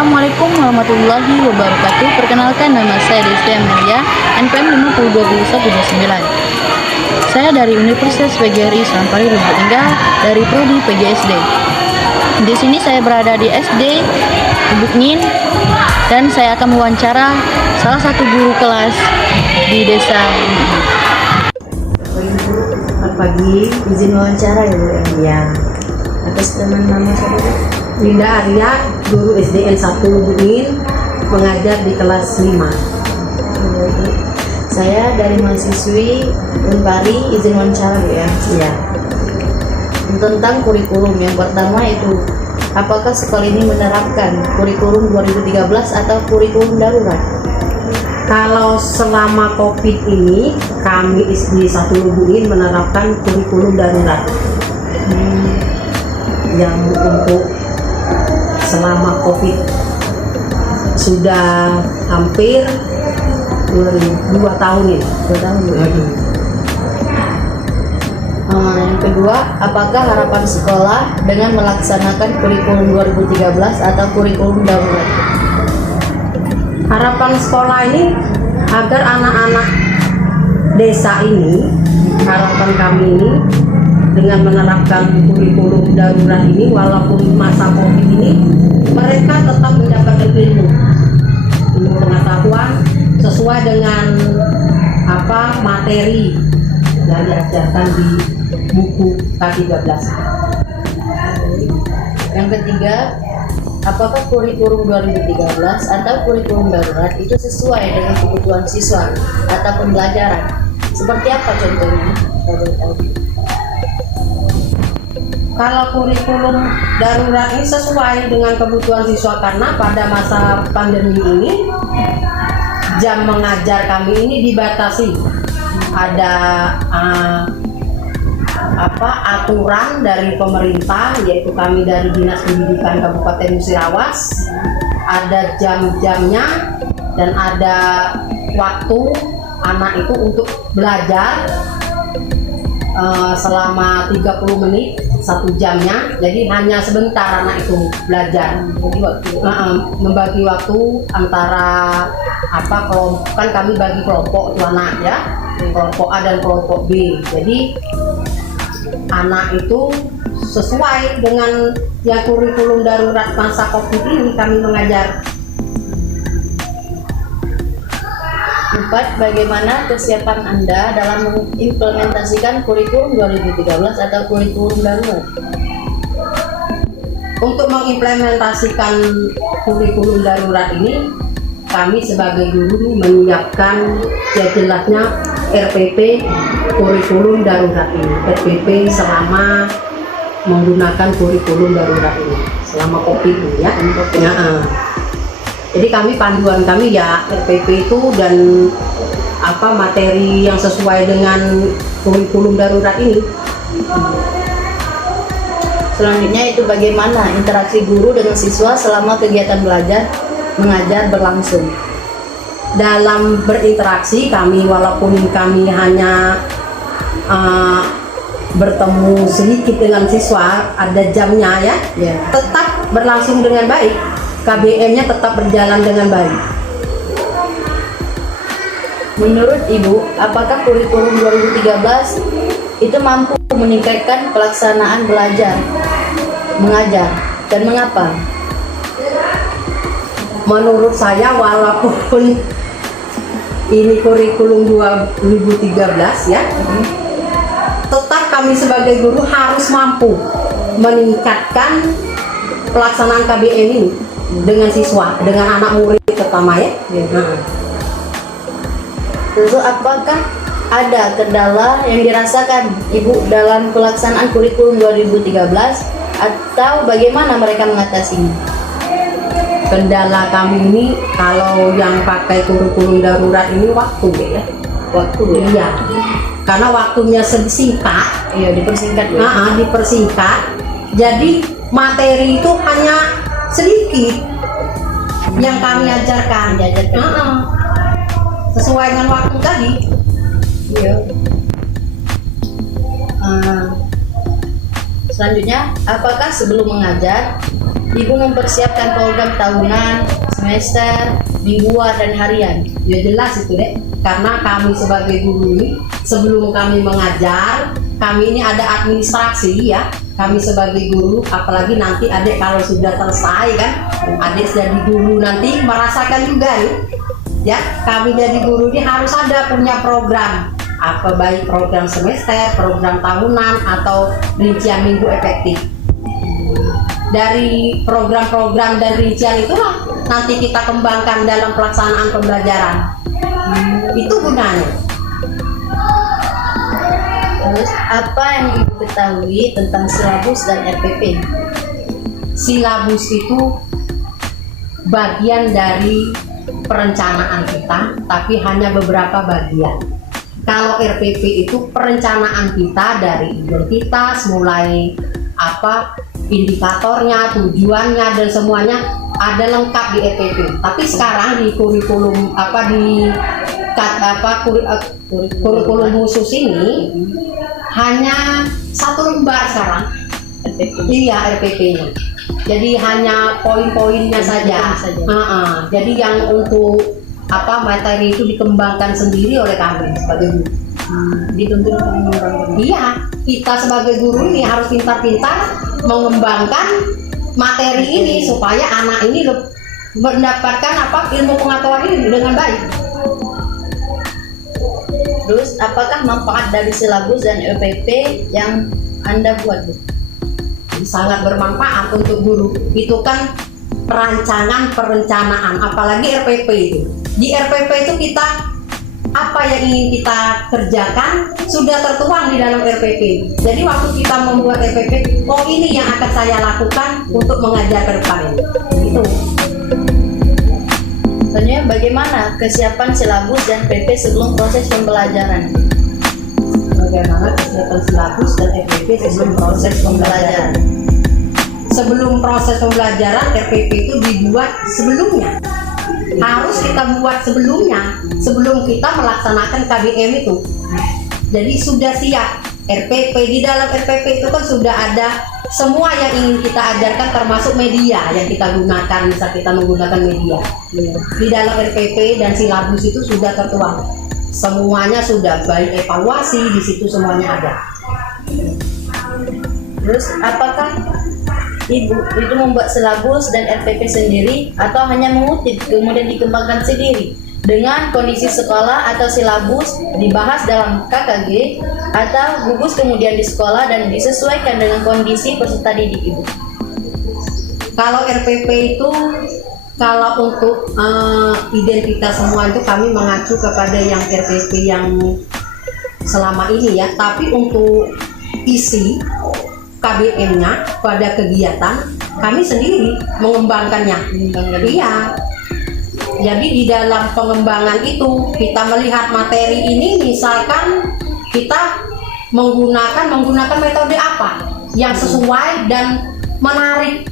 Assalamualaikum warahmatullahi wabarakatuh. Perkenalkan, nama saya Desya Amelia, NPM 522129. Saya dari Universitas PGRI Sampari Lubuk Linggau dari Prodi PGSD. Di sini saya berada di SD Lubuk Nin dan saya akan mewawancara salah satu guru kelas di desa. Selamat pagi, Izin wawancara ya Bu. ya. Atas nama saya Linda Arya, guru SDN 1 Lubungin, mengajar di kelas 5. Saya dari mahasiswi Unpari, izin wawancara Bu ya. Ya. Tentang kurikulum yang pertama itu, apakah sekolah ini menerapkan kurikulum 2013 atau kurikulum darurat? Kalau selama COVID ini, kami SD 1 Lubungin menerapkan kurikulum darurat. Yang untuk selama COVID sudah hampir 2 tahun ini. 2 tahun Bu. Yang kedua, apakah harapan sekolah dengan melaksanakan kurikulum 2013 atau kurikulum darurat? Harapan sekolah ini agar anak-anak desa ini, harapan kami ini dengan menerapkan kurikulum darurat ini, walaupun masa COVID ini, mereka tetap mendapatkan ilmu pengetahuan sesuai dengan materi yang diajarkan di buku K13. Yang ketiga, apakah kurikulum 2013 atau kurikulum darurat itu sesuai dengan kebutuhan siswa atau pembelajaran? Seperti apa contohnya? Kalau kurikulum darurat ini sesuai dengan kebutuhan siswa, karena pada masa pandemi ini jam mengajar kami ini dibatasi. Ada aturan dari pemerintah, yaitu kami dari Dinas Pendidikan Kabupaten Musirawas, ada jam-jamnya dan ada waktu anak itu untuk belajar selama 30 menit 1 jamnya, jadi hanya sebentar anak itu belajar. Membagi waktu antara kelompok, kan kami bagi kelompok itu anak ya, kelompok A dan kelompok B. Jadi anak itu sesuai dengan yang kurikulum darurat masa COVID ini kami mengajar. 4. Bagaimana kesiapan Anda dalam mengimplementasikan kurikulum 2013 atau kurikulum darurat? Untuk mengimplementasikan kurikulum darurat ini, kami sebagai guru menyiapkan jelasnya RPP kurikulum darurat ini. RPP selama menggunakan kurikulum darurat ini, selama COVID ini ya. Jadi panduan kami ya RPP itu dan materi yang sesuai dengan kurikulum darurat ini. Selanjutnya itu bagaimana interaksi guru dengan siswa selama kegiatan belajar mengajar berlangsung? Dalam berinteraksi kami, walaupun kami hanya bertemu sedikit dengan siswa, ada jamnya ya, tetap berlangsung dengan baik. KBM-nya tetap berjalan dengan baik. Menurut Ibu, apakah kurikulum 2013 itu mampu meningkatkan pelaksanaan belajar mengajar dan mengapa? Menurut saya, walaupun ini kurikulum 2013 ya, tetap kami sebagai guru harus mampu meningkatkan pelaksanaan KBM ini dengan siswa, dengan anak murid terutama ya. Tentu, apakah ada kendala yang dirasakan Ibu dalam pelaksanaan kurikulum 2013 atau bagaimana mereka mengatasinya? Kendala kami ini kalau yang pakai kurikulum darurat ini waktu ya. Waktu ya. Karena waktunya singkat, dipersingkat ya. Dipersingkat. Jadi materi itu hanya sedikit yang kami ajarkan. Sesuai dengan waktu tadi. Selanjutnya, apakah sebelum mengajar Ibu mempersiapkan program tahunan, semester, mingguan, dan harian. Ya jelas itu deh, karena kami sebagai guru ini sebelum kami mengajar, kami ini ada administrasi ya. Kami sebagai guru, apalagi nanti adik kalau sudah selesai kan, adik jadi guru nanti merasakan juga nih. Ya, kami jadi guru ini harus ada punya program, apa baik program semester, program tahunan atau rincian minggu efektif. Dari program-program dan rincian itulah nanti kita kembangkan dalam pelaksanaan pembelajaran. Itu gunanya. Terus apa yang Ibu ketahui tentang silabus dan RPP? Silabus itu bagian dari perencanaan kita, tapi hanya beberapa bagian. Kalau RPP itu perencanaan kita dari identitas, mulai apa indikatornya, tujuannya dan semuanya ada lengkap di RPP. Tapi sekarang di kurikulum kurikulum khusus ini hanya satu lembar sekarang. Iya, RPP-nya. Jadi hanya poin-poinnya saja. Jadi yang untuk materi itu dikembangkan sendiri oleh kami sebagai guru. Dituntut untuk mengembangkan. Iya, kita sebagai guru ini harus pintar-pintar mengembangkan materi ini supaya anak ini mendapatkan ilmu pengetahuan ini dengan baik. Terus apakah manfaat dari silabus dan RPP yang Anda buat, Bu? Sangat bermanfaat untuk guru. Itu kan perencanaan, apalagi RPP itu. Di RPP itu kita apa yang ingin kita kerjakan sudah tertuang di dalam RPP. Jadi waktu kita membuat RPP, oh ini yang akan saya lakukan untuk mengajar ke depan. Itu. Sebenarnya bagaimana kesiapan silabus dan PP sebelum proses pembelajaran? Bagaimana kesiapan silabus dan RPP sebelum proses pembelajaran? Sebelum proses pembelajaran, RPP itu dibuat sebelumnya. Harus kita buat sebelumnya, sebelum kita melaksanakan KBM itu. Jadi sudah siap RPP. Di dalam RPP itu kan sudah ada semua yang ingin kita ajarkan, termasuk media yang kita gunakan. Bisa kita menggunakan media di dalam RPP, dan silabus itu sudah tertuang. Semuanya sudah, baik evaluasi di situ semuanya ada. Terus apakah Ibu itu membuat silabus dan RPP sendiri atau hanya mengutip kemudian dikembangkan sendiri dengan kondisi sekolah, atau silabus dibahas dalam KKG atau gugus kemudian di sekolah dan disesuaikan dengan kondisi peserta didik Ibu? Kalau RPP itu, kalau untuk identitas semua itu kami mengacu kepada yang RPP yang selama ini ya. Tapi untuk isi KBM-nya pada kegiatan kami sendiri mengembangkannya. Iya. Jadi di dalam pengembangan itu kita melihat materi ini, misalkan kita menggunakan metode apa yang sesuai dan menarik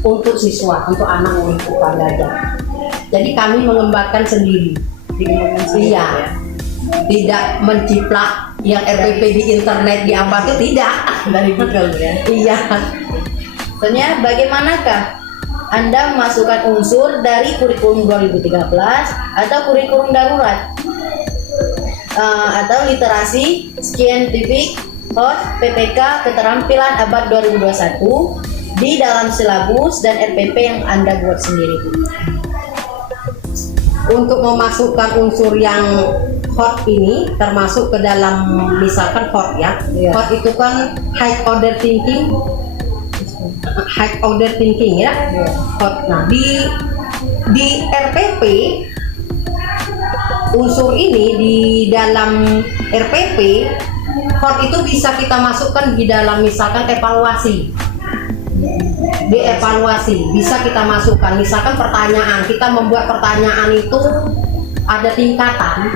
untuk siswa, untuk anak murid kita belajar. Jadi kami mengembangkan sendiri. Iya. Tidak menciplak yang RPP di internet di apa itu, tidak Dari Google ya? iya. Sebenarnya bagaimanakah Anda memasukkan unsur dari kurikulum 2013 atau kurikulum darurat atau literasi, scientific, HOT, PPK, keterampilan abad 2021 di dalam silabus dan RPP yang Anda buat sendiri? Untuk memasukkan unsur yang HOT ini termasuk ke dalam, misalkan HOT ya. HOT itu kan high order thinking ya. HOT. Nah, di RPP unsur ini di dalam RPP HOT itu bisa kita masukkan di dalam, misalkan evaluasi. Di evaluasi bisa kita masukkan, misalkan pertanyaan, kita membuat pertanyaan itu ada tingkatan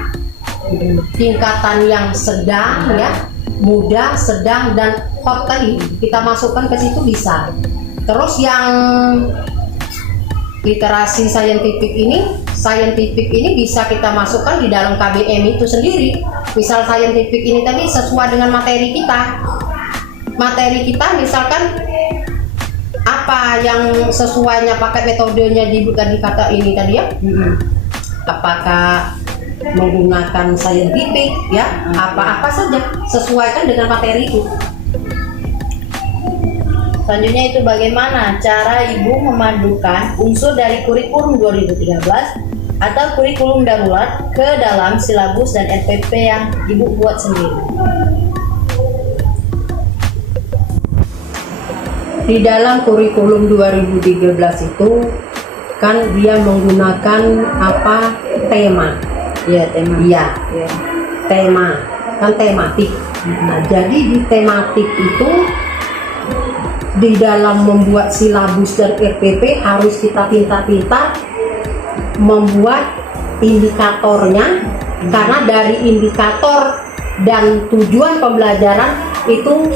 yang sedang ya, mudah, sedang, dan hot tadi kita masukkan ke situ bisa. Terus yang literasi saintifik ini bisa kita masukkan di dalam KBM itu sendiri. Misal saintifik ini tadi sesuai dengan materi kita misalkan apa yang sesuainya pakai metodenya di kata ini tadi ya. Apakah menggunakan saintifik ya, apa-apa saja sesuaikan dengan materi itu. Selanjutnya itu bagaimana cara Ibu memadukan unsur dari kurikulum 2013 atau kurikulum darurat ke dalam silabus dan RPP yang Ibu buat sendiri. Di dalam kurikulum 2013 itu kan dia menggunakan apa, tema. Iya, tema. Iya, tema, kan tematik. Nah, jadi di tematik itu di dalam membuat silabus dan RPP harus kita pintar-pintar membuat indikatornya, karena dari indikator dan tujuan pembelajaran itu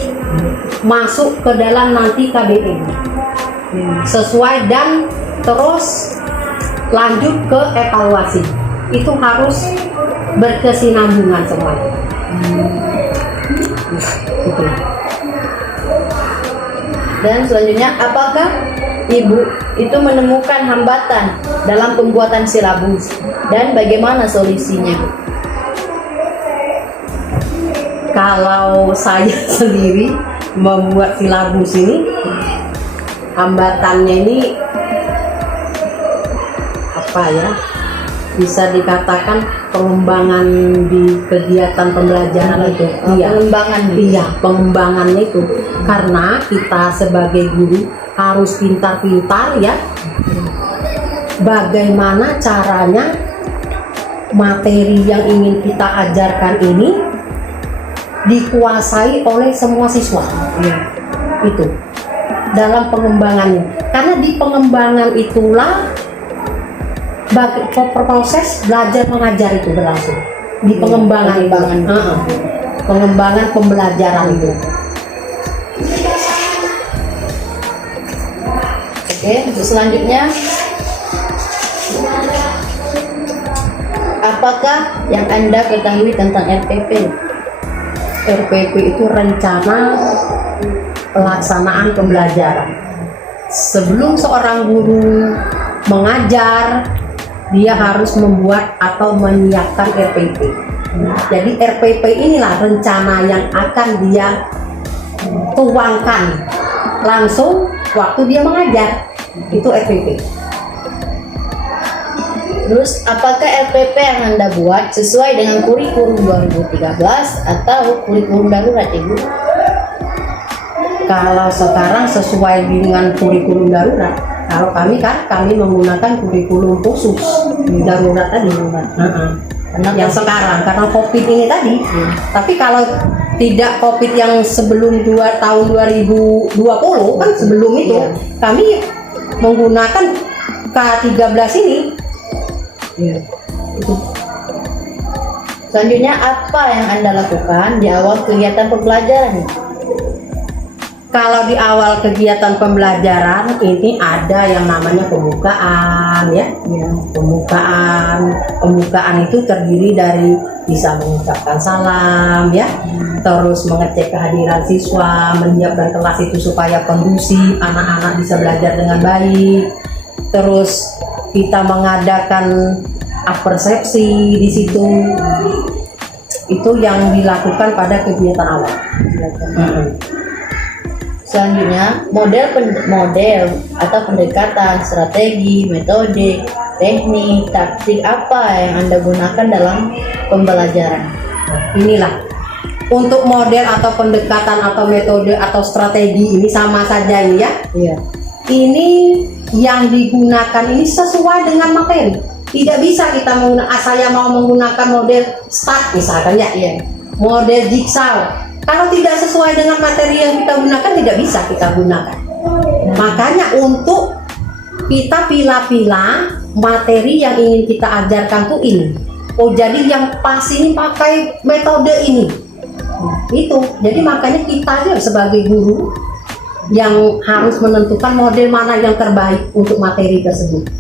masuk ke dalam nanti KBM sesuai, dan terus lanjut ke evaluasi. Itu harus berkesinambungan semua. Gitu. Dan selanjutnya, apakah Ibu itu menemukan hambatan dalam pembuatan silabus dan bagaimana solusinya, Bu? Kalau saya sendiri membuat silabus ini, hambatannya ini apa ya, bisa dikatakan pengembangan di kegiatan pembelajaran itu. Pengembangannya itu, karena kita sebagai guru harus pintar-pintar ya, bagaimana caranya materi yang ingin kita ajarkan ini dikuasai oleh semua siswa. Itu dalam pengembangannya, karena di pengembangan itulah proses belajar mengajar itu berlangsung di pengembangan pengembangan pembelajaran itu. Oke, untuk selanjutnya, apakah yang Anda ketahui tentang RPP? RPP itu rencana pelaksanaan pembelajaran. Sebelum seorang guru mengajar, dia harus membuat atau menyiapkan RPP. Jadi RPP inilah rencana yang akan dia tuangkan langsung waktu dia mengajar. Itu RPP. Terus, apakah RPP yang Anda buat sesuai dengan kurikulum 2013 atau kurikulum darurat, Ibu? Kalau sekarang sesuai dengan kurikulum darurat. Kalau kami menggunakan kurikulum khusus darurat tadi. Yang sekarang karena COVID ini tadi. Tapi kalau tidak COVID yang sebelum tahun 2020 kan, sebelum itu kami menggunakan K13 ini. Selanjutnya, apa yang Anda lakukan di awal kegiatan pembelajaran? Kalau di awal kegiatan pembelajaran ini ada yang namanya pembukaan ya. Pembukaan itu terdiri dari bisa mengucapkan salam ya, terus mengecek kehadiran siswa, menyiapkan kelas itu supaya kondusif, anak-anak bisa belajar dengan baik. Terus kita mengadakan persepsi di situ. Itu yang dilakukan pada kegiatan awal. Selanjutnya, model atau pendekatan, strategi, metode, teknik, taktik apa yang Anda gunakan dalam pembelajaran? Inilah, untuk model atau pendekatan atau metode atau strategi ini sama saja ini ya. Ini yang digunakan ini sesuai dengan materi. Tidak bisa kita menggunakan, saya mau menggunakan model start misalkan ya, model jigsaw. Kalau tidak sesuai dengan materi yang kita gunakan, tidak bisa kita gunakan. Makanya untuk kita pilah-pilah materi yang ingin kita ajarkan tuh ini. Oh, jadi yang pas ini pakai metode ini. Itu. Jadi makanya kita sebagai guru yang harus menentukan model mana yang terbaik untuk materi tersebut.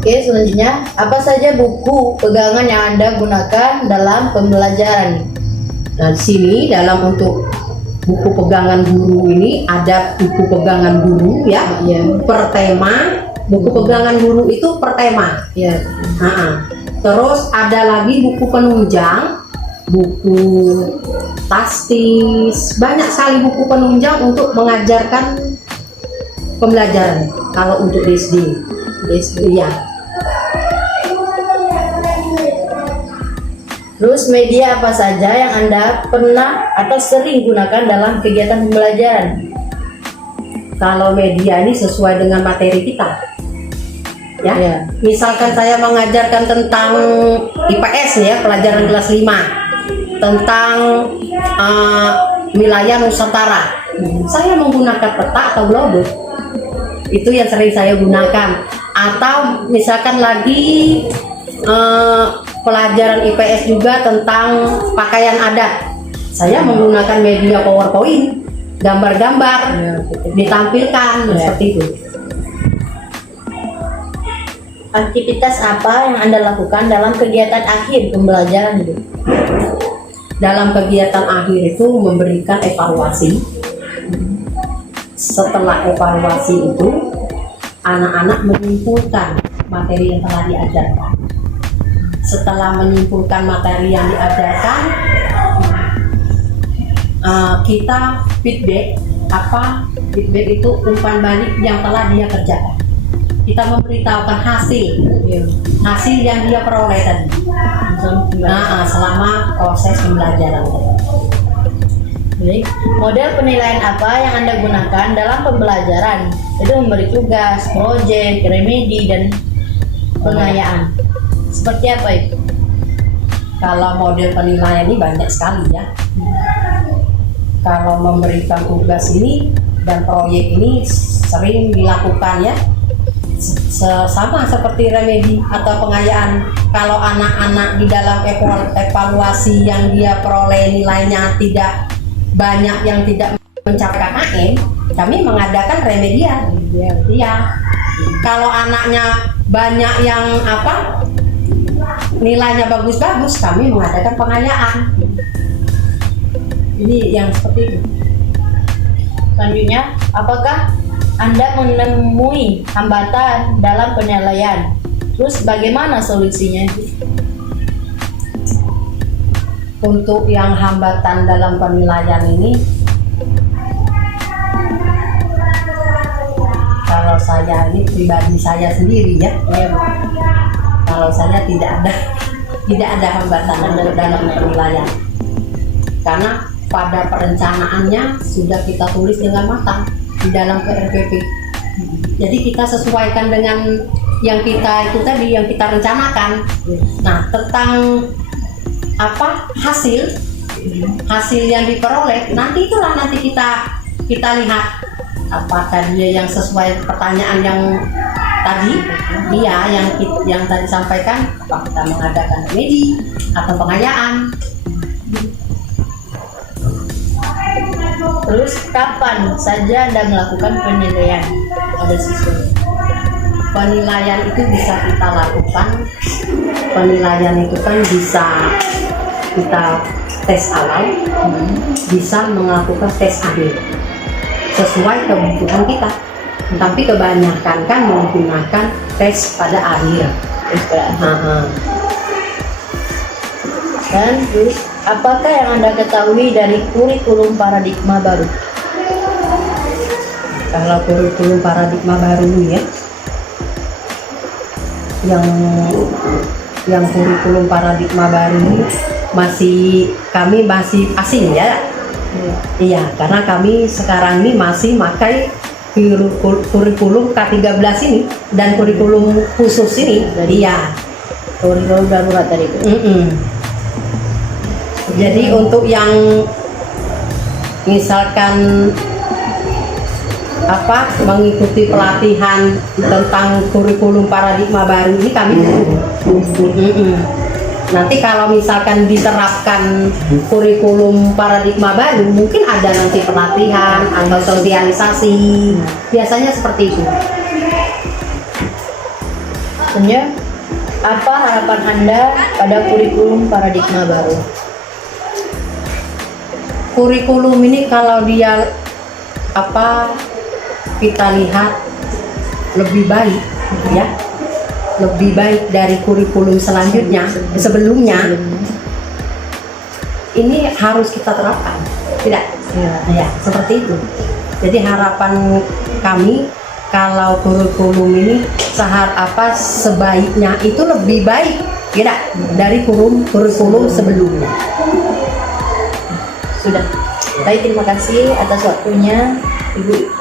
Oke, selanjutnya, apa saja buku pegangan yang Anda gunakan dalam pembelajaran? Nah, di sini dalam untuk buku pegangan guru ini ada buku pegangan guru ya, per tema. Buku pegangan guru itu per tema. Ya. Terus ada lagi buku penunjang, buku tastis, banyak sekali buku penunjang untuk mengajarkan pembelajaran. Kalau untuk SD ya. Terus media apa saja yang Anda pernah atau sering gunakan dalam kegiatan pembelajaran? Kalau media ini sesuai dengan materi kita. Ya. Misalkan saya mengajarkan tentang IPS ya, pelajaran kelas 5 tentang wilayah Nusantara. Saya menggunakan peta atau globus. Itu yang sering saya gunakan. Atau misalkan lagi pelajaran IPS juga tentang pakaian adat. Saya menggunakan media PowerPoint, gambar-gambar ditampilkan seperti itu. Aktivitas apa yang Anda lakukan dalam kegiatan akhir pembelajaran itu? Dalam kegiatan akhir itu memberikan evaluasi. Setelah evaluasi itu, anak-anak menyimpulkan materi yang telah diajarkan. Setelah menyimpulkan materi yang diajarkan, kita feedback. Feedback itu umpan balik yang telah dia kerjakan. Kita memberitahukan hasil yang dia peroleh tadi selama proses pembelajaran. Baik. Model penilaian apa yang Anda gunakan dalam pembelajaran? Itu memberi tugas, proyek, remedi, dan pengayaan. Seperti apa itu? Kalau model penilaian ini banyak sekali ya. Kalau memberikan tugas ini dan proyek ini sering dilakukan ya, sama seperti remedi atau pengayaan. Kalau anak-anak di dalam evaluasi yang dia peroleh nilainya tidak banyak, yang tidak mencapai KKM, kami mengadakan remedian. Iya. Kalau anaknya banyak yang nilainya bagus-bagus, kami mengadakan pengayaan. Ini yang seperti itu. Selanjutnya, apakah Anda menemui hambatan dalam penilaian? Terus bagaimana solusinya? Untuk yang hambatan dalam penilaian ini, kalau saya ini pribadi saya sendiri ya, kalau saya tidak ada hambatan dalam penilaian, karena pada perencanaannya sudah kita tulis dengan matang di dalam PRPP. Jadi kita sesuaikan dengan yang kita yang kita rencanakan. Nah, tentang hasil yang diperoleh nanti kita lihat apakah dia yang sesuai pertanyaan yang tadi, yang tadi sampaikan, apa kita mengadakan remedi atau pengayaan. Terus kapan saja Anda melakukan penilaian pada siswa? Penilaian itu bisa kita lakukan. Penilaian itu kan bisa kita tes awal, bisa melakukan tes akhir sesuai kebutuhan kita. Tapi kebanyakan kan menggunakan tes pada akhir. Dan terus, apakah yang Anda ketahui dari kurikulum paradigma baru? Kalau kurikulum paradigma baru ya, yang kurikulum paradigma baru kami masih asing ya. Iya, karena kami sekarang ini masih pakai kurikulum K13 ini dan kurikulum khusus ini. Iya, Kurikulum darurat tadi itu. Jadi untuk yang misalkan mengikuti pelatihan tentang kurikulum paradigma baru ini kami nanti kalau misalkan diterapkan kurikulum paradigma baru, mungkin ada nanti pelatihan atau sosialisasi, biasanya seperti itu. Selanjutnya, apa harapan Anda pada kurikulum paradigma baru? kurikulum ini kalau dia kita lihat lebih baik ya, lebih baik dari kurikulum sebelumnya ini harus kita terapkan, tidak ya seperti itu. Jadi harapan kami kalau kurikulum ini sebaiknya itu lebih baik tidak dari kurikulum sebelumnya. Sudah. Baik, terima kasih atas waktunya Ibu